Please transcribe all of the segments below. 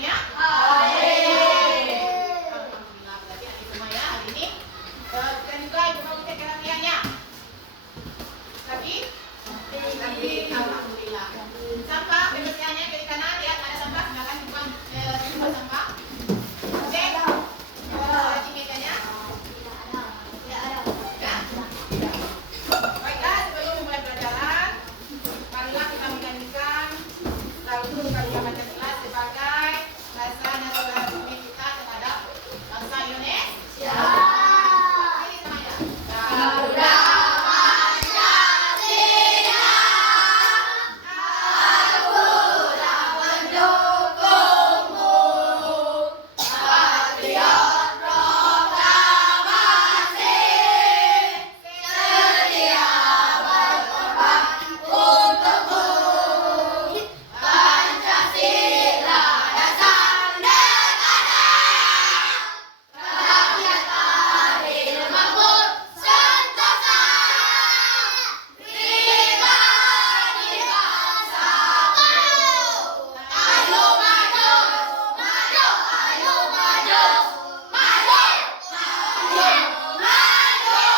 semuanya? Alhamdulillah. Berarti adik semua ya hari ini. Dan juga ibu mau cek kerapiannya. Lagi? Alhamdulillah. Sampah kebersihannya kiri kanan, lihat ada sampah, silakan buang sampah. Cek. Lagi mejanya? Tidak ada. Ya? Baiklah, sebelum memulai pelajaran, marilah kita menyanyikan lagu Kalimat Pancasila sebagai bahasa nasional resmi kita terhadap bangsa Indonesia. Ini semuanya. Garuda Pancasila, aku tak mendukungmu. Patriot proklamasi, sedia berkorban untukmu. Pancasila dasar negara, rakyat adil makmur sentosa, pribadi bangsa baru. Ayo maju, maju, ayo maju, maju, maju, maju,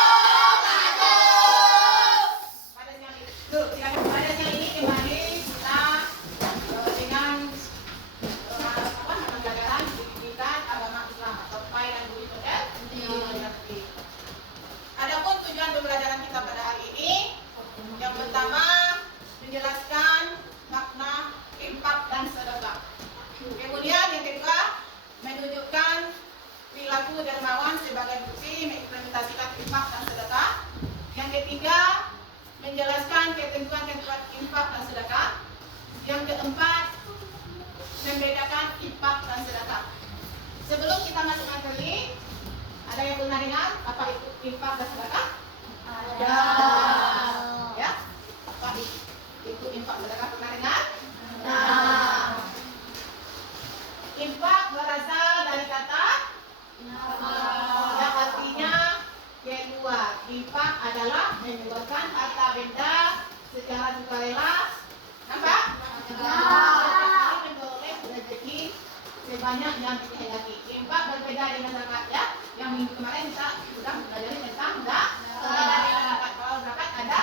maju. Pada siang ini kembali kita dengan pelajaran pendidikan agama Islam atau Pairan Budi Pekerti. Adapun tujuan pembelajaran kita pada hari ini, yang pertama menjelaskan makna infak dan sedekah. Kemudian yang kedua menunjukkan perilaku dermawan sebagai bukti mengimplementasikan infak dan sedekah. Yang ketiga menjelaskan ketentuan-ketentuan infak dan sedekah. Yang keempat membedakan infak dan sedekah. Sebelum kita masuk materi, ada yang pernah dengar apa itu infak dan sedekah? Ada. Ya? Apa itu infak dan sedekah, pernah dengar? Nah. Infak berasal dari kata yang artinya keluar. Infak adalah mengeluarkan harta benda secara sukarela. Nampak? Memperoleh rezeki sebanyak yang dikehendaki. Infak berbeda dengan zakat ya. Yang minggu kemarin kita sudah belajar tentang zakat. Kalau zakat ada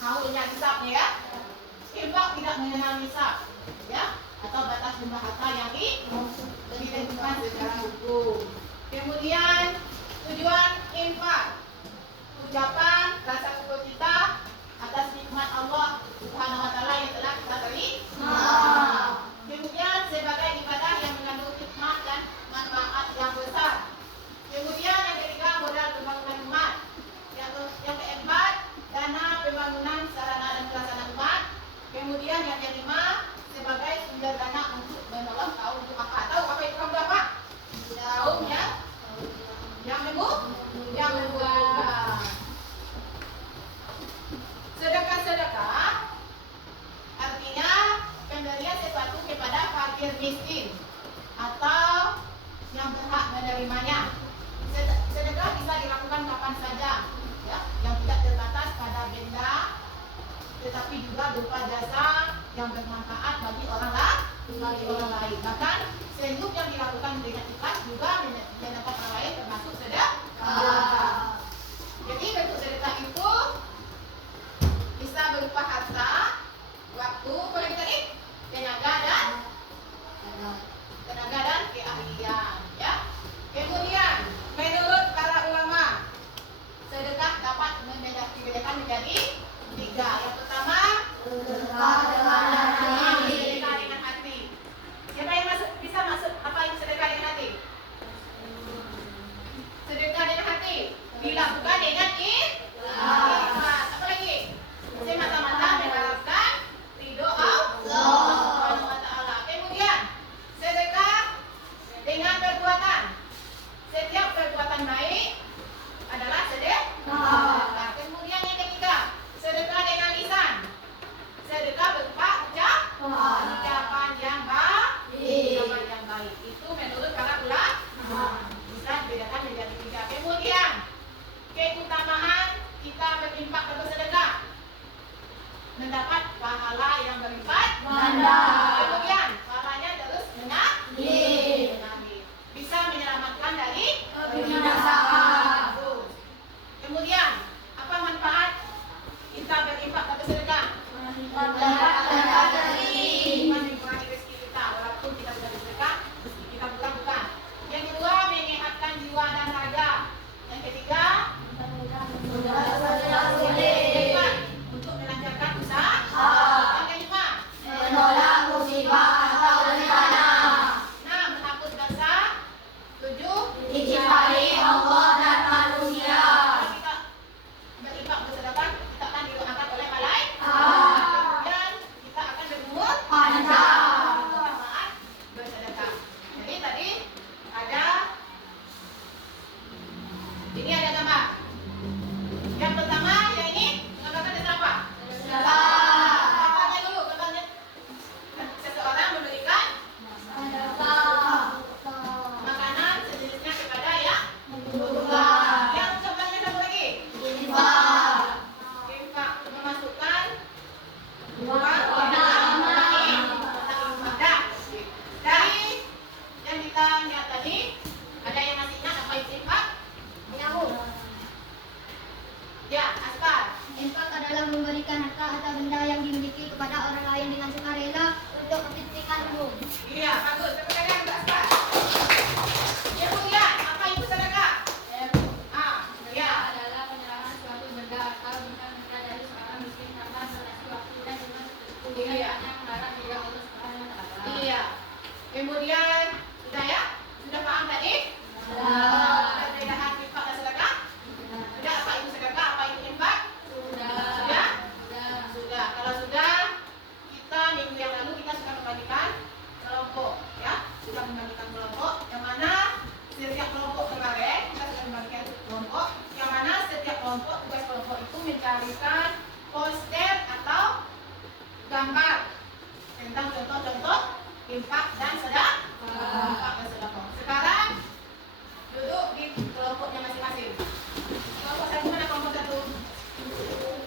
haulnya nisabnya ya. Infak tidak mengenal nisab ya, atau batas jumlah harta yang ditentukan secara hukum. Kemudian tujuan infak, ucapan rasa syukur kita atas nikmat Allah Subhanahu wa taala yang telah kita terima. Kemudian sebagai ibadah yang mengandung hikmah dan manfaat yang besar. Kemudian yang ketiga modal pembangunan umat. Yang keempat dana pembangunan sarana dan prasarana umat. Kemudian yang kelima sebagai sumber dana untuk menolong kaum duafa. Tahu apa itu kaum duafa? Kaum yang membutuhkan. Sedekah artinya pemberian sesuatu kepada fakir miskin atau yang berhak menerimanya. Sedekah bisa dilakukan kapan saja ya, yang tidak terbatas pada benda, tetapi juga berupa jasa yang bermanfaat bagi orang lain. Bahkan senyum yang dilakukan dengan ikhlas juga mendapat orang lain termasuk sedekah. Jadi bentuk sedekah itu bisa berupa harta, waktu, boleh tadi, tenaga dan keahlian ya. Kemudian menurut para ulama sedekah dapat dibedakan menjadi tiga. Yang pertama sedekah dengan hati. Siapa yang bisa masuk apa itu sedekah dengan hati? Sedekah dengan hati dilakukan dengan ikhlas. Apa lagi? Semata-mata mengharapkan ridho Allah Subhanahu wa taala. Kemudian sedekah dengan perbuatan. Setiap perbuatan baik adalah sedekah. Kemudian yang ketiga, sedekah dengan lisan. Sedekah berupa ucapan yang baik. Itu menurut para ulama bisa dibedakan menjadi tiga. Kemudian keutamaan kita berinfak atau sedekah, mendapat pahala yang berlipat ganda. Kemudian pahalanya terus mengalir. tugas kelompok itu mencarikan poster atau gambar tentang contoh-contoh infak dan sedekah. Sekarang duduk di kelompoknya masing-masing. Kelompok satu mana? Kelompok satu.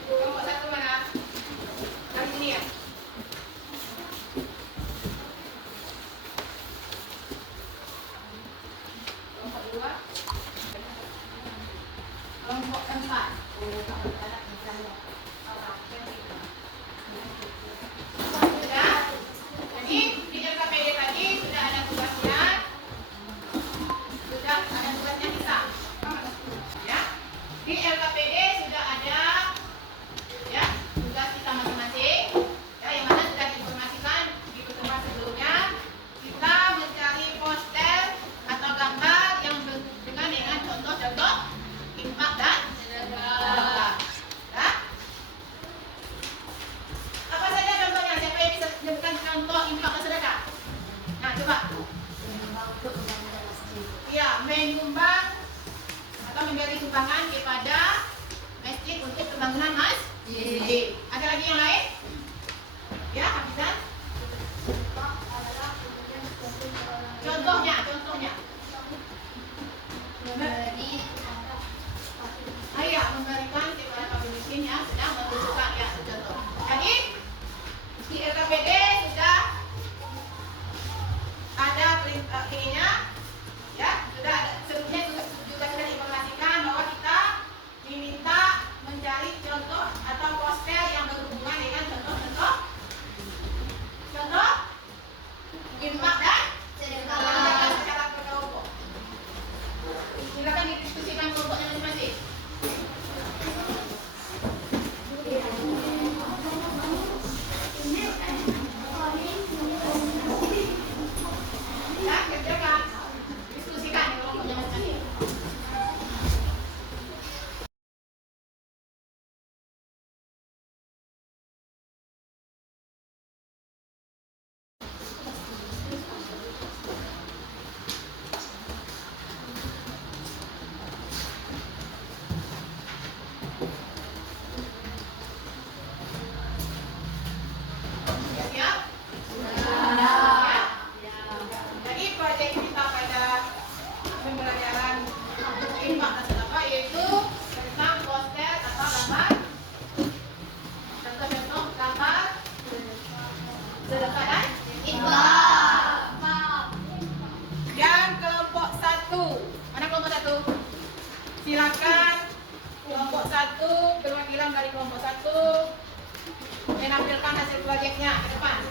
Kelompok satu mana? Dari sini ya. Kelompok dua. Kelompok empat. Jadi di LKPD tadi sudah ada tugasnya. Sudah ada tugasnya kita. Ya. Di LKPD sudah ada ya tugas kita masing-masing. Ya, yang mana sudah diinformasikan di pertemuan sebelumnya. Kita mencari poster atau gambar yang berhubungan dengan contoh-contoh infak dan sedekah. Ya. Apa saja contohnya? Siapa yang bisa menyebutkan contoh infak dan sedekah? Nah, coba. Ya, menyumbang atau memberi sumbangan kepada masjid untuk pembangunan masjid. Ada lagi yang lain? Ya, Hafizan? Contohnya. Iya, memberikan kepada fakir miskin yang sedang membutuhkan, ya, contoh. Jadi di LKPD sudah ada perintah ininya, ya, sudah ada sebelumnya juga sudah diinformasikan bahwa kita diminta mencari contoh atau poster yang berhubungan dengan contoh infak dan sedekah secara berkelompok. Silakan didiskusikan kelompoknya masing-masing. Ya, kerjakan. Diskusikan di kelompoknya masing-masing. Siap? Jadi proyek kita pada pembelajaran infak dan sedekah yaitu tentang poster atau gambar contoh-contoh gambar sedekah dan infak. Yang kelompok satu, mana kelompok satu? Silakan kelompok satu, perwakilan dari kelompok satu menampilkan hasil proyeknya ke depan.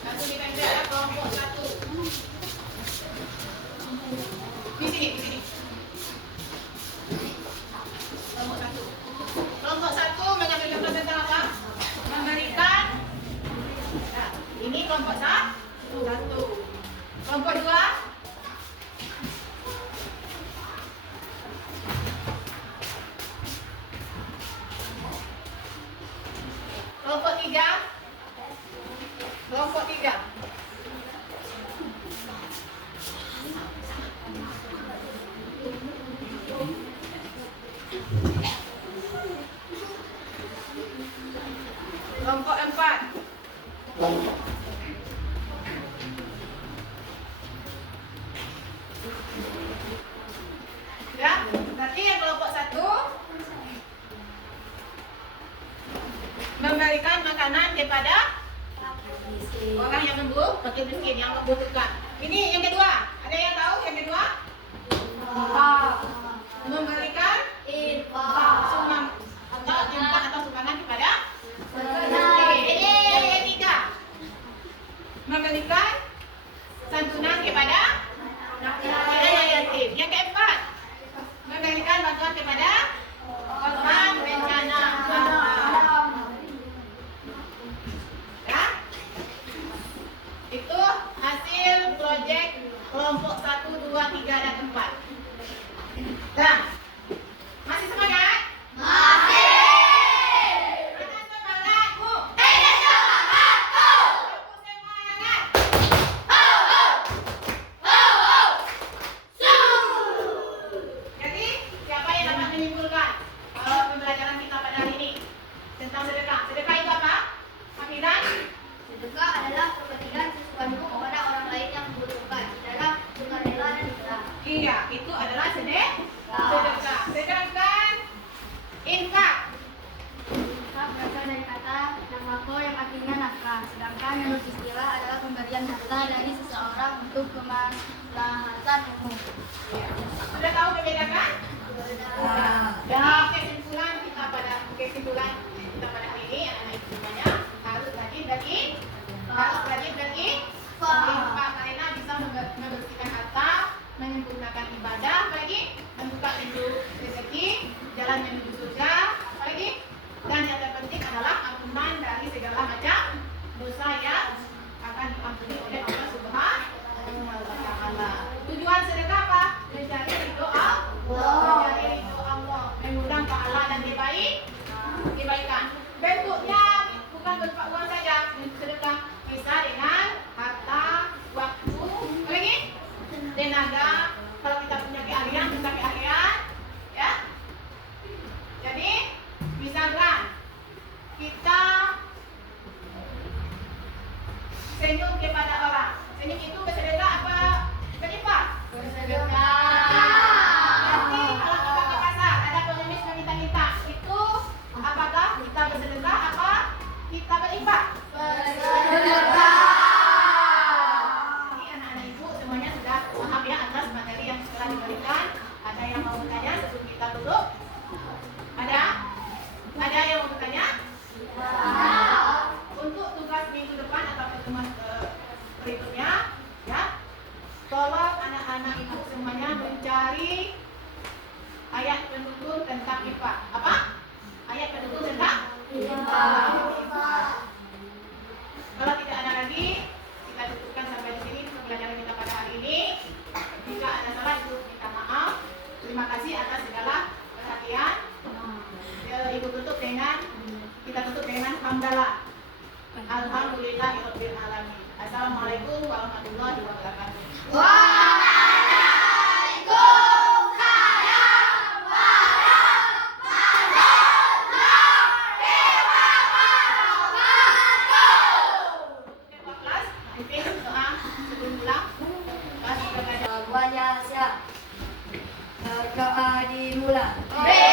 Satu dipendek ya, kelompok satu. Di sini. Kelompok satu. Kelompok satu mengambil gambar tentang apa? Memberikan. Nah, ini kelompok satu. Kelompok dua. Kelompok tiga. Kelompok tiga. Kelompok empat. Ya, berarti yang kelompok satu memberikan makanan kepada orang yang fakir miskin yang membutuhkan. Ini yang kedua. Ada yang tahu yang kedua? Memberikan sumbangan atau sumbangan kepada miskin. Yang ketiga, memberikan santunan kepada yang yatim. Yang keempat, memberikan bantuan kepada korban bencana alam. Ya, itu hasil proyek kelompok 1, 2, 3, dan 4. Nah, masih semangat? Masih. Mana semangatmu? Ini semangatku. Aku semangat. Jadi sedangkan menurut istilah adalah pemberian harta dari seseorang untuk kemaslahatan umum. Sudah tahu membedakan? Jadi kesimpulan kita pada hari ini anak-anak semuanya harus rajin dan infak karena bisa membersihkan harta, menyempurnakan ibadah, apalagi membuka pintu rezeki, jalan menuju surga, apalagi dan yang terpenting adalah ampunan dari segala macam dosa yang akan diampuni oleh Allah Subhanahu wa Ta'ala. Tujuan sedekah apa? Mencari ridho Allah, mengundang pahala dan kebaikan. Bentuknya bukan berupa uang saja, sedekah bisa dengan harta, waktu, lagi tenaga. Kalau kita punya keahlian, bisa keahlian, ya. Jadi misalkan kita senyum kepada orang, senyum itu bersedekah apa berinfak? Bersedekah. Nanti kalau kita ke pasar ada pengemis meminta-minta, itu apakah kita bersedekah apa kita berinfak? Bersedekah. Jadi anak-anak ibu semuanya sudah paham ya atas materi yang telah diberikan. Ada yang mau bertanya sebelum kita tutup? Ada yang mau bertanya? Untuk tugas minggu depan atau pertemuan berikutnya, ya, tolong anak-anak ibu semuanya mencari ayat penutur tentang infak. Apa? Ayat penutur tentang infak. Kalau tidak ada lagi, kita cukupkan sampai di sini pembelajaran kita pada hari ini. Jika ada salah, ibu minta maaf. Terima kasih atas segala perhatian. Ibu kita tutup dengan hamdalah. Alhamdulillahirabbil alamin. Assalamualaikum warahmatullahi wabarakatuh. Semuanya siap. Doa dimulai.